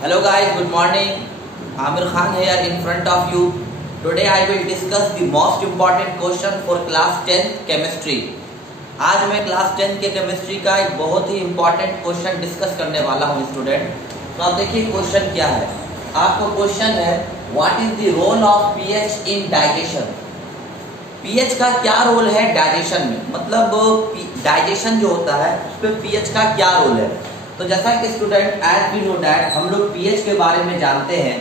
Hello guys, good morning. Amir Khan here in front of you. Today I will discuss the most important question for class 10 chemistry. आज मैं class 10 के chemistry का एक बहुत ही important question discuss करने वाला हूँ स्टूडेंट। तो आप देखिए क्वेश्चन क्या है। आपको क्वेश्चन है what is the role of pH in digestion. PH का क्या रोल है डाइजेशन में, मतलब डाइजेशन जो होता है उस पर पीएच का क्या रोल है। तो जैसा कि student as we know that हम लोग पीएच के बारे में जानते हैं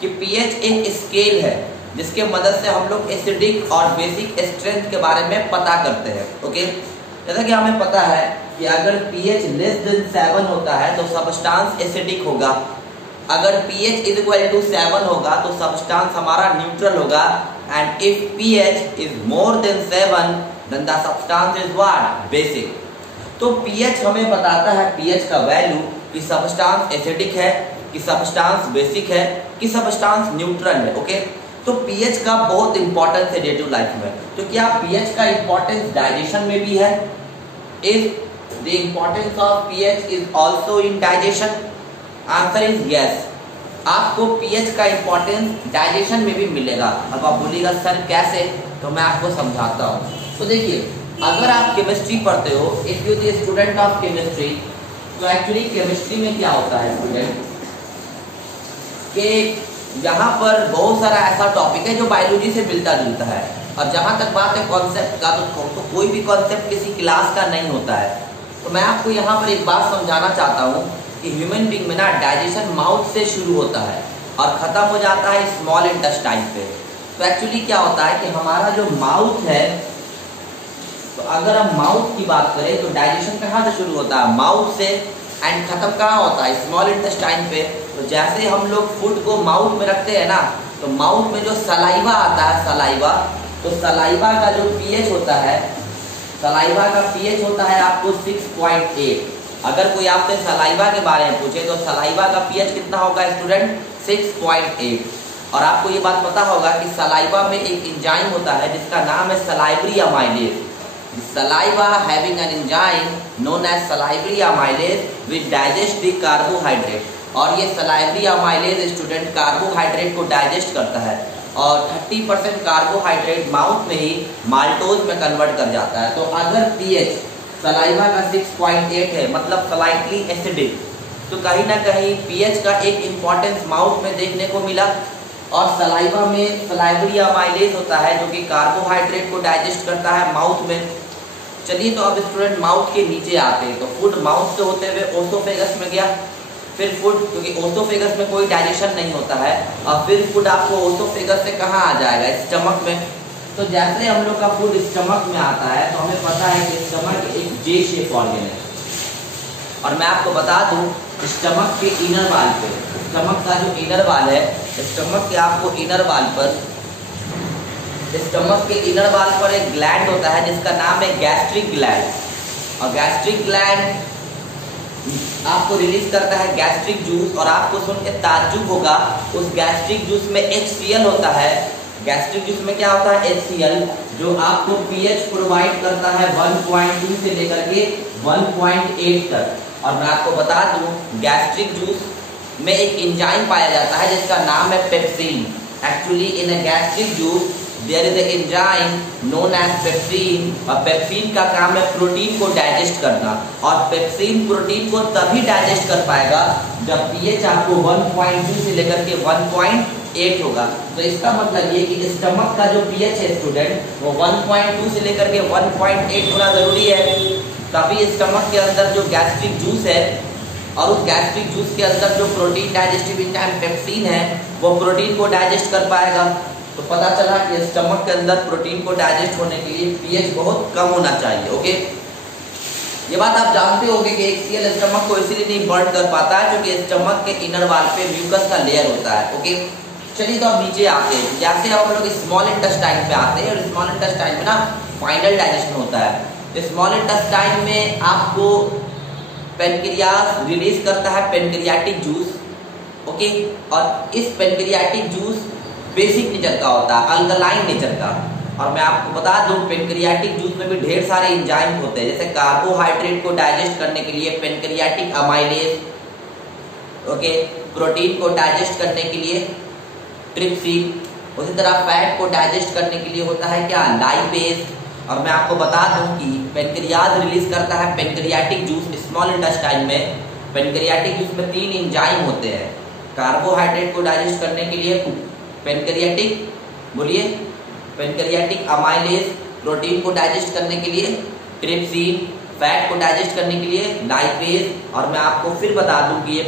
कि पीएच एक स्केल है जिसके मदद से हम लोग एसिडिक और बेसिक स्ट्रेंथ के बारे में पता करते हैं। ओके, जैसा कि हमें पता है कि अगर पीएच लेस देन 7 होता है तो सब्सटेंस एसिडिक होगा, अगर pH इज इक्वल टू 7 होगा तो सब्सटेंस हमारा न्यूट्रल होगा, and if pH is more than 7 then the substance is what, basic. तो pH हमें बताता है pH का वैल्यू कि सब्सटेंस एसिडिक है, कि सब्सटेंस बेसिक है, कि सब्सटेंस न्यूट्रल है। ओके, तो pH का बहुत इंपॉर्टेंस है डे टू लाइफ में। तो क्या pH का इंपॉर्टेंस डाइजेशन में भी है? If the importance of pH is also in digestion, answer is yes. आपको pH का इंपॉर्टेंस डाइजेशन में भी मिलेगा। अब आप बोलिएगा सर कैसे, तो मैं आपको समझाता हूँ। तो देखिए, अगर आप केमिस्ट्री पढ़ते हो, if you the student of chemistry, तो एक्चुअली केमिस्ट्री में क्या होता है स्टूडेंट कि यहाँ पर बहुत सारा ऐसा टॉपिक है जो बायोलॉजी से मिलता जुलता है, और जहाँ तक बात है कॉन्सेप्ट का तो कोई भी कॉन्सेप्ट किसी क्लास का नहीं होता है। तो मैं आपको यहाँ पर एक बात समझाना चाहता हूँ कि ह्यूमन बीइंग में ना डाइजेशन माउथ से शुरू होता है और ख़त्म हो जाता है स्मॉल इंटेस्टाइन पे। तो एक्चुअली क्या होता है कि हमारा जो माउथ है, तो अगर हम माउथ की बात करें तो डाइजेशन कहाँ से शुरू होता है, माउथ से, एंड ख़त्म कहाँ होता है, स्मॉल इंटेस्टाइन पे। तो जैसे हम लोग फूड को माउथ में रखते हैं ना, तो माउथ में जो सलाइवा आता है, सलाइवा, तो सलाइवा का जो पीएच होता है, सलाइवा का पीएच होता है आपको 6.8। अगर कोई आपसे सलाइवा के बारे में पूछे तो सलाइवा का पीएच कितना होगा स्टूडेंट, 6.8। और आपको ये बात पता होगा कि सलाइवा में एक एंजाइम होता है जिसका नाम है salivary amylase. Saliva having an enzyme known as salivary amylase which digest the carbohydrate, और ये salivary amylase स्टूडेंट कार्बोहाइड्रेट को डाइजेस्ट करता है और 30% कार्बोहाइड्रेट माउथ में ही माल्टोज में कन्वर्ट कर जाता है। तो अगर pH सलाइवा का 6.8 है, मतलब स्लाइटली एसिडिक, तो कहीं ना कहीं pH का एक इम्पॉर्टेंस माउथ में देखने को मिला। और सलाइवा में सलाइवरी अमाइलेज होता है जो कि कार्बोहाइड्रेट को डाइजेस्ट करता है माउथ में। चलिए, तो अब स्टूडेंट माउथ के नीचे आते हैं। तो फूड माउथ से होते हुए ओसोफेगस में गया, फिर फूड, क्योंकि ओसोफेगस में कोई डाइजेशन नहीं होता है, और फिर फूड आपको ओसोफेगस से कहाँ आ जाएगा, स्टमक में। तो जैसे हम लोग का फूड स्टमक में आता है तो हमें पता है कि स्टमक एक जे शेप ऑर्गन है। और मैं आपको बता दूं, स्टमक के इनर वाल पे, स्टमक का जो इनर वाल है, स्टमक के आपको इनर वाल पर, स्टमक के इनर वाल पर एक ग्लैंड होता है जिसका नाम है गैस्ट्रिक ग्लैंड। और गैस्ट्रिक ग्लैंड आपको रिलीज करता है गैस्ट्रिक जूस, और आपको सुन के ताज्जुब होगा, उस गैस्ट्रिक जूस में HCl होता है। गैस्ट्रिक जूस में क्या होता है, HCl, जो आपको pH प्रोवाइड करता है 1.2 से लेकर के 1.8 तक। और मैं आपको बता दूं, गैस्ट्रिक जूस में एक एंजाइम पाया जाता है जिसका नाम है pepsin. Actually in a gastric juice there is a enzyme known as pepsin, और पेप्सिन का काम है प्रोटीन को डाइजेस्ट करना, और पेप्सिन प्रोटीन को तभी डाइजेस्ट कर पाएगा जब pH आपको 1.2 से लेकर के 1.8 होगा। तो इसका मतलब ये कि स्टमक का जो pH है स्टूडेंट, वो 1.2 से लेकर के 1.8 होना जरूरी है, तभी स्टमक के अंदर जो गैस्ट्रिक जूस है और उस गैस्ट्रिक जूस के अंदर जो प्रोटीन डाइजेस्टिव एंजाइम पेप्सिन है वो प्रोटीन को डाइजेस्ट कर पाएगा। तो पता चला कि स्टमक के अंदर प्रोटीन को डाइजेस्ट होने के लिए pH बहुत कम होना चाहिए। ओके, ये बात आप जानते होंगे कि HCl स्टमक को इसीलिए नहीं बर्न कर पाता है क्योंकि स्टमक के इनर वाल पे म्यूकस का लेयर होता है। ओके, चलिए, तो अब नीचे आते हैं। जैसे अब हम लोग स्मॉल इंटेस्टाइन पे आते हैं, और स्मॉल इंटेस्टाइन में ना फाइनल डाइजेशन होता है। स्मॉल इंटेस्टाइन में आपको पेनक्रियास रिलीज करता है पेनक्रियाटिक जूस। ओके, और इस पेनक्रियाटिक जूस बेसिक नेचर का होता है, अल्कलाइन नेचर का। और मैं आपको बता दूं, पेनक्रियाटिक जूस में भी ढेर सारे एंजाइम होते हैं, जैसे कार्बोहाइड्रेट को डाइजेस्ट करने के लिए पेनक्रियाटिक अमाइलेज, ओके, प्रोटीन को डाइजेस्ट करने के लिए ट्रिप्सिन, उसी तरह फैट को डाइजेस्ट करने के लिए होता है क्या, लाइपेज। और मैं आपको बता दूं कि पेनक्रियाज रिलीज करता है पेनक्रियाटिक जूस स्मॉल इंटेस्टाइन में। पेनक्रियाटिक जूस में 3 एंजाइम होते हैं, कार्बोहाइड्रेट को डाइजेस्ट करने के लिए पेनक्रियाटिक, बोलिए, पेनक्रियाटिक अमाइलेज, प्रोटीन को डाइजेस्ट करने के लिए ट्रिप्सिन, फैट को डाइजेस्ट करने के लिए लाइपेज। और मैं आपको फिर बता दूं कि ये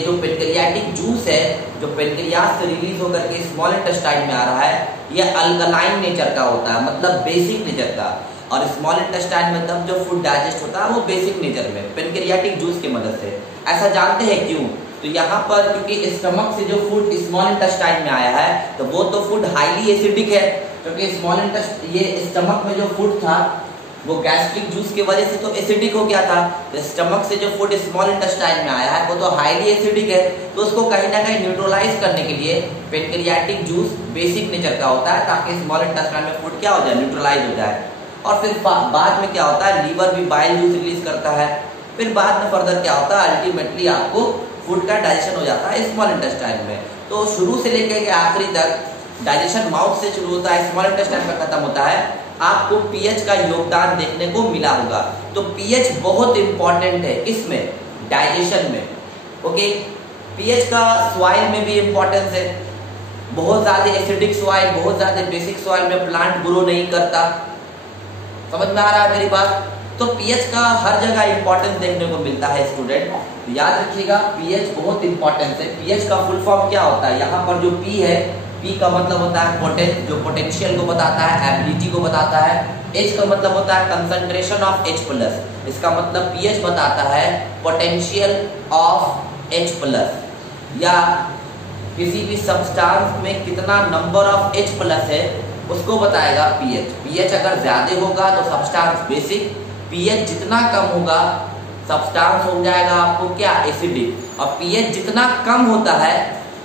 जो पेनक्रियाटिक जूस है जो पेनक्रियास से रिलीज होकर के स्मॉल इंटेस्टाइन में आ रहा है, ये अल्कलाइन नेचर का होता है, मतलब बेसिक नेचर का। और स्मॉल इंटेस्टाइन में तब जो फूड डाइजेस्ट होता है वो बेसिक नेचर में पेनक्रियाटिक जूस की मदद से। ऐसा जानते हैं क्यों? तो यहाँ पर क्योंकि स्टमक से जो फूड स्मॉल इंटेस्टाइन में आया है तो वो तो फूड हाईली एसिडिक है, क्योंकि ये स्टमक में जो फूड था वो गैस्ट्रिक जूस की वजह से तो एसिडिक हो गया था। तो स्टमक से जो फूड स्मॉल इंटेस्टाइन में आया है वो तो हाईली एसिडिक है, तो उसको कहीं ना कहीं न्यूट्रलाइज करने के लिए पेनक्रियाटिक जूस बेसिक नेचर का होता है, ताकि स्मॉल इंटेस्टाइन में फूड क्या हो जाए, न्यूट्रलाइज हो जाए। और फिर बाद में क्या होता है, लीवर भी बाइल जूस रिलीज करता है। फिर बाद में फर्दर क्या होता है, अल्टीमेटली आपको फूड का डाइजेशन हो जाता है स्मॉल इंटेस्टाइन में। तो शुरू से लेकर के आखिरी तक डाइजेशन माउथ से शुरू होता है, स्मॉल इंटेस्टाइन में खत्म होता है। आपको पीएच का योगदान देखने को मिला होगा। तो पीएच बहुत इंपॉर्टेंट है इसमें, डाइजेशन में। ओके, पीएच का सॉइल में भी इंपॉर्टेंस है। बहुत ज्यादा एसिडिक सॉइल, बहुत ज्यादा बेसिक सॉइल में प्लांट ग्रो नहीं करता। समझ में आ रहा है मेरी बात? तो पीएच का हर जगह इंपॉर्टेंस देखने को मिलता है स्टूडेंट। तो याद रखिएगा पीएच बहुत इंपॉर्टेंस है। पीएच का फुल फॉर्म क्या होता है? यहाँ पर जो पी है, पी का मतलब होता है जो पोटेंशियल को बताता है, एबिलिटी को बताता है। एच का मतलब होता है कंसंट्रेशन ऑफ H प्लस, इसका मतलब पीएच बताता है पोटेंशियल ऑफ H प्लस, या किसी भी सब्सटेंस में कितना नंबर ऑफ H प्लस है उसको बताएगा पीएच। पीएच अगर ज्यादा होगा तो सब्सटेंस बेसिक, पीएच जितना कम होगा सब्सटेंस हो जाएगा आपको क्या, एसिडिक। और पीएच जितना कम होता है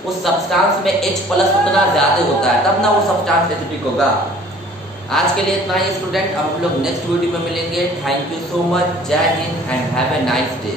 उस सब्सटेंस में H प्लस उतना ज्यादा होता है, तब ना वो सब्सटेंस एसिडिक होगा। आज के लिए इतना ही स्टूडेंट, अब हम लोग नेक्स्ट वीडियो में मिलेंगे। थैंक यू सो मच, जय Hind and have a nice day.